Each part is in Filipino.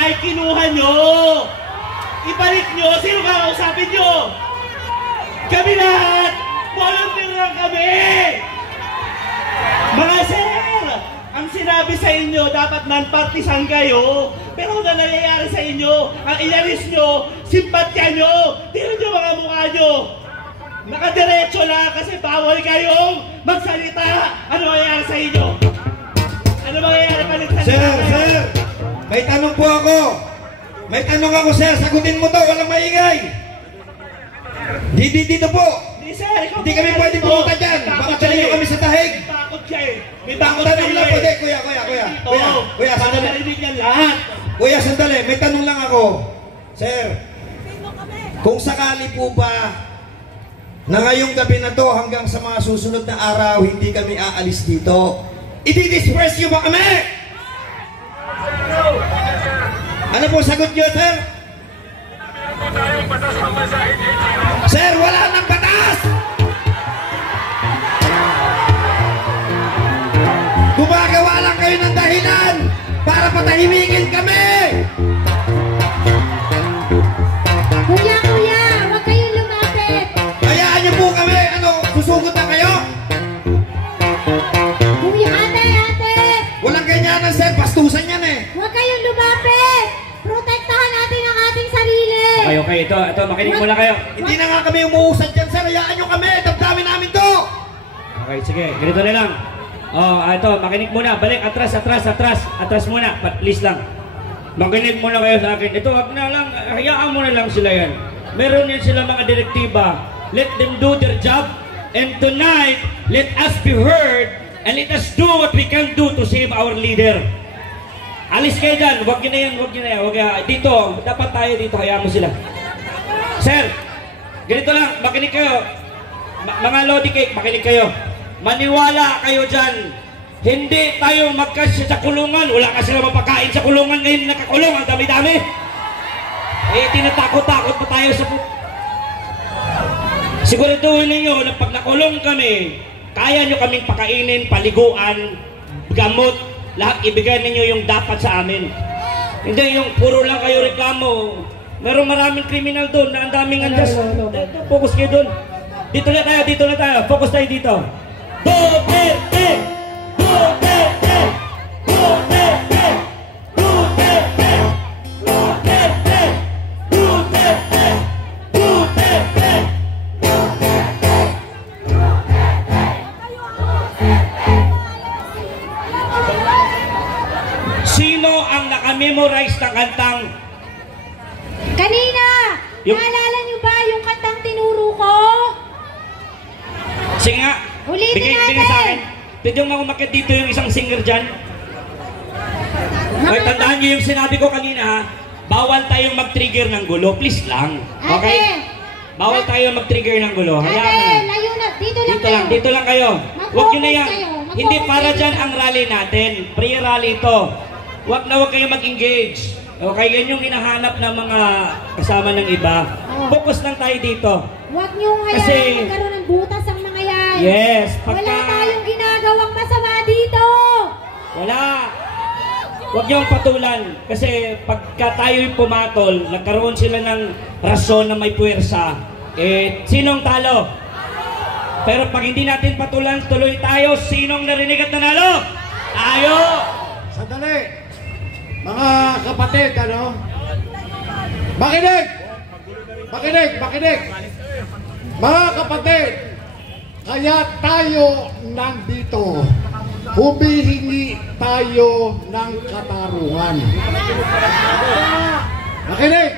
ay kinuha nyo. Ibalik nyo. Sino kakausapin nyo? Kami lahat. Volunteer lang kami. Mga sir, ang sinabi sa inyo, dapat non-partisan kayo. Pero na nangyayari sa inyo, ang ilaris nyo, simpatya nyo. Tingnan nyo mga mukha nyo. Nakadiretso lang kasi bawal kayong magsalita. Ano mangyayari sa inyo? Ano mangyayari palit-salita? Sir, may tanong po ako. May tanong ako, sir. Sagutin mo to, walang maingay. Dito po. Hindi kami pwede pumunta dyan. Baka tayo kami sa tahig. May takot siya eh. May Tanong takot lang po. Kuya, sandali. Marinig yan lahat. Kuya, sandali. May tanong lang ako. Sir, kung sakali po ba na ngayong gabi na to hanggang sa mga susunod na araw hindi kami aalis dito, i-disperse nyo ba kami? Ano po sagot nyo, sir? Sir, wala nang batas! Gumagawa lang kayo ng dahilan para patahimingin kami! Kuya, huwag kayong lumapit! Hayaan niyo po kami! Ano, susugod na kayo? Kuya, ate! Walang ganyanan, sir. Pastusan yan eh. Huwag kayong lumapit! Protektahan natin ang ating sarili! Okay, ito, makinig muna kayo. Hindi na nga kami umuusad dyan, sir. Hayaan niyo kami. Damdamin namin to. Okay, sige, ganito na lang. Ito, makinig muna. Balik, atras muna. Please lang. Makinig muna kayo sa akin. Ito, wag na lang, hayaan mo na lang sila yan. Meron yan sila mga direktiba. Let them do their job. And tonight, let us be heard and let us do what we can do to save our leader. Alis kayo dyan. Huwag nyo na yan. Dito, dapat tayo dito. Hayaan mo sila. Sir, ganito lang. Makinig kayo. Mga Lodi Cake, makinig kayo. Maniwala kayo dyan. Hindi tayo magkasya sa kulungan. Wala kasi na mapakain sa kulungan. Ngayon nakakulong. Ang dami-dami. Tinatakot-takot pa tayo sa... Siguraduhin ninyo na pag nakulong kami, kaya nyo kaming pakainin, paliguan, gamot, lahat ibigay ninyo yung dapat sa amin. Hindi yung puro lang kayo reklamo. Meron maraming kriminal doon na ang daming andas. Focus kayo doon. Dito na tayo. Focus tayo dito. Duterte! Duterte! Duterte! Duterte! Duterte! Duterte! Duterte! Sino ang nakamemorize ng kantang? Kanina! Naalala niyo ba yung kantang tinuro ko? Sige nga. Ulitin Bigay natin. sa akin. Pwede yung makumakit dito yung isang singer dyan. Okay, tandaan niyo yung sinabi ko kanina ha. Bawal tayong mag-trigger ng gulo. Please lang. Okay? Bawal tayong mag-trigger ng gulo. Hayaan mo na. Layo na. Dito lang kayo. Huwag nyo na yan. Mag-focus Hindi kayo. para dyan ang rally natin. Pre-rally ito. Huwag kayong mag-engage. Okay, yan yung hinahanap ng mga kasama ng iba. Focus lang tayo dito. Huwag niyong hayaan magkaroon ng butas ang mga yan. Yes. Wala tayong ginagawang masama dito. Wala. Huwag niyong patulan. Kasi pagka tayo'y pumatol, nagkaroon sila ng rason na may puwersa. Sinong talo? Pero pag hindi natin patulan, tuloy tayo. Sinong narinig at nanalo? Tayo! Sandali! Mga kapatid, ano? Makinig! Mga kapatid, kaya tayo nandito. Humihingi tayo ng katarungan. Makinig!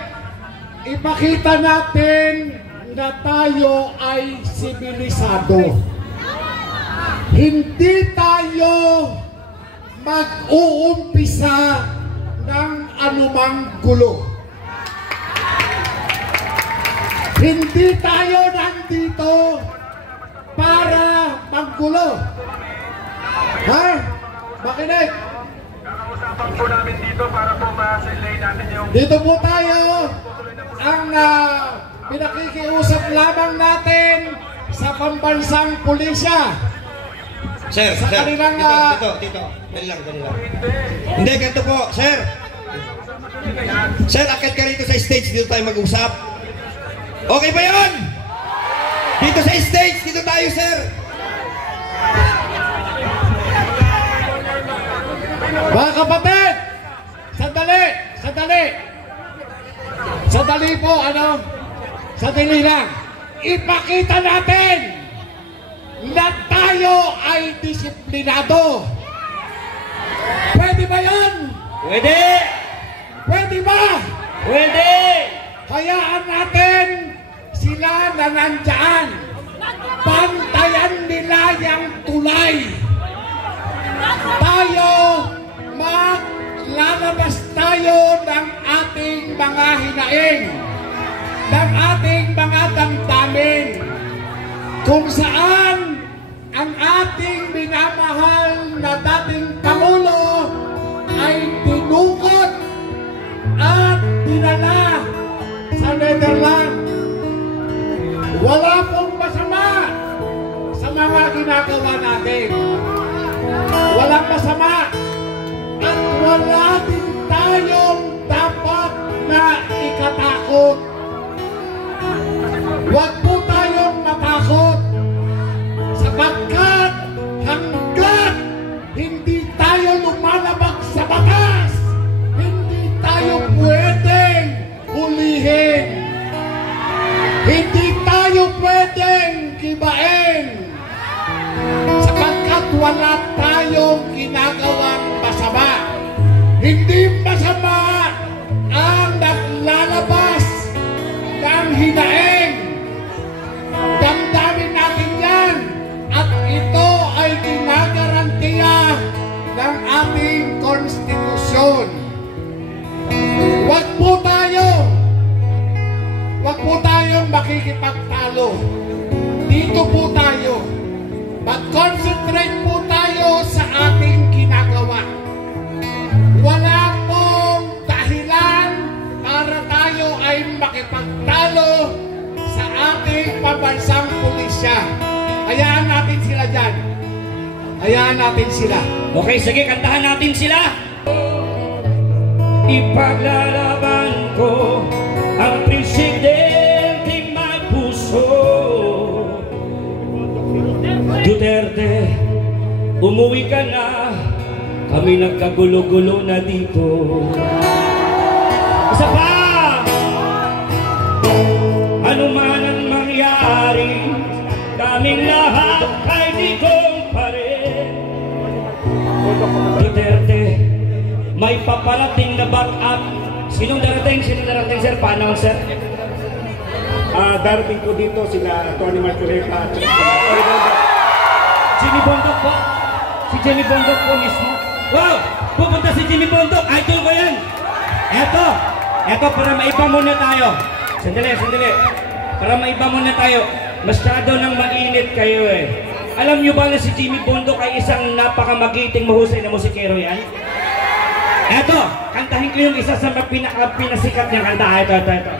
Ipakita natin na tayo ay sibilisado. Hindi tayo mag-uumpisa ng anumang gulo. Hindi tayo nandito para manggulo. Ha? Makinig. Kakausapan po namin dito para po ma-relay natin yung... Dito po tayo. Ang pinakikiusap lamang natin sa pambansang pulisya. Sir, Sa kanilang, dito. Dali lang. Hindi, ganito po, sir. Sir, akit ka rito sa stage, dito tayo mag-usap. Okay ba yun? Dito sa stage, dito tayo, sir. Mga kapatid, sandali, sandali. Sandali po, sandali lang. Ipakita natin na tayo ay disiplinado. Pwede ba yan? Pwede! Pwede ba? Pwede! Hayaan natin sila na nandyan. Pantayan nila yung tulay. Tayo, maglalabas tayo ng ating mga hinaing, ng ating mga damdamin, kung saan ang ating minamahal na dating Pangulo ay tinukot at dinala sa Netherlands. Wala pong masama sa mga ginagawa natin. Walang masama at wala din tayong dapat na ikatakot. Huwag po tayong matakot sapagkat hanggat hindi tayo lumalabag sa batas, hindi tayo pwedeng hulihin. Hindi tayo pwedeng kibain sapagkat wala tayong ginagawang masama. Hindi masama ang naglalabas ng hinaing. Damdamin natin yan at ito ay ginagarantiya ng ating konstitusyon. Huwag po tayong makikipagtalo. Dito po tayo. Mag-concentrate po tayo sa ating ginagawa. Wala pong dahilan para tayo ay makipagtalo sa ating pambansang pulisya. Hayaan natin sila dyan. Hayaan natin sila. Okay, sige, kantahan natin sila. Ipaglalaban ko ang presidente may puso. Duterte, umuwi ka na. Kami nagkagulo-gulo na dito. Isa pa! Ano man ang mangyari, kaming lahat ay digong pa rin. Duterte, may paparating na backup. Sinong darating? Sinong darating, sir? Paano, sir? Darating po dito sila Tony Martireta at Jimmy Bondok po. Si Jimmy Bondok po mismo. Wow! Pupunta si Jimmy Bondok. Idol ko yan. Eto para maiba muna tayo. Sandali. Para maiba muna tayo. Masyado nang mainit kayo eh. Alam nyo ba na si Jimmy Bondok ay isang napakamagiting mahusay na musikero yan? Eto, kantahin ko yung isa sa pinasikat niyang kanta. Ito.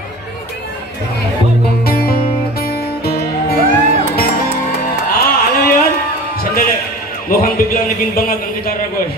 Alam nyo yun? Sandali. Mukhang biglang naging bangag ang gitara ko eh.